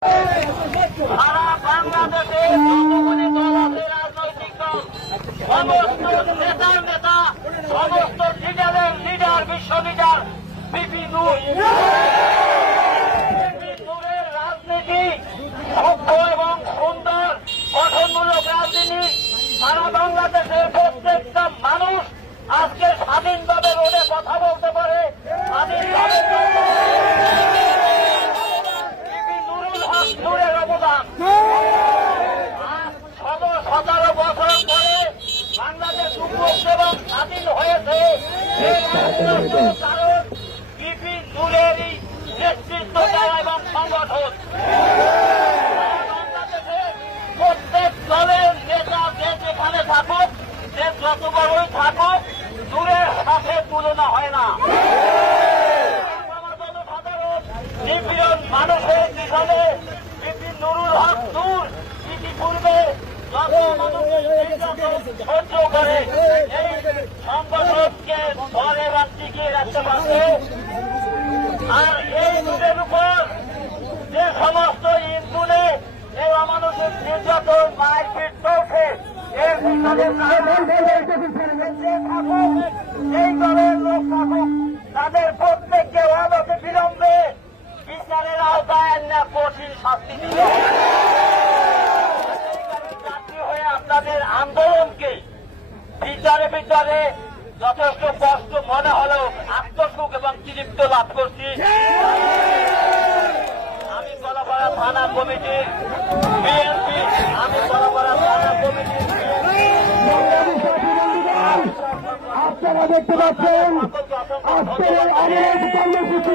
সারা বাংলাদেশে যতগুলি দল আছে, রাজনৈতিক দল, সমস্ত নেতার নেতা, সমস্ত লিডারের লিডার, বিশ্ব লিডার বিপি নূর। বিপি নূরের রাজনীতি সভ্য এবং সুন্দর গঠনমূলক রাজনীতি। সারা বাংলাদেশের প্রত্যেকটা মানুষ আজকে স্বাধীনভাবে রোডে কথা বলতে পারে, স্বাধীনভাবে নূরের অবদান। 17 বছর পরে বাংলাদেশ মুক্ত এবং স্বাধীন হয়েছে, কারণ বিপি নূরেরই নেতৃত্ব দেওয়া এবং সংগঠন। বাংলাদেশের প্রত্যেক দলের নেতা যে যেখানে থাকুক, যে যত বড়ই থাকুক, নূরের সাথে তুলনা হয় না। নিপীড়ন মানুষের পিছনে বিপি নুরুল হক নূর ইতিপূর্বে যত মানুষের সহ্য করে এই সংগঠনকে ধরে বা টিকিয়ে রাখতে পারছে। আর এই নূরের উপর যে সমস্ত ইন্দুলে এই অমানুষের নির্যাতন মারপিট চলছে, এর পিছনে থাকুক, এই দলের লোক থাকুক, তাদের প্রত্যেককে অনতি বিলম্বে বিচারের আওতায় না কঠিন শাস্তি দিতে হয়ে আপনাদের আন্দোলনকে বিচারে যথেষ্ট কষ্ট মনে হলেও আত্মসুখ এবং তৃপ্ত লাভ করছি। আমি কলাপাড়া থানা কমিটির বিএনপি, আপনারা দেখতে পাচ্ছেন আজকের কর্মসূচি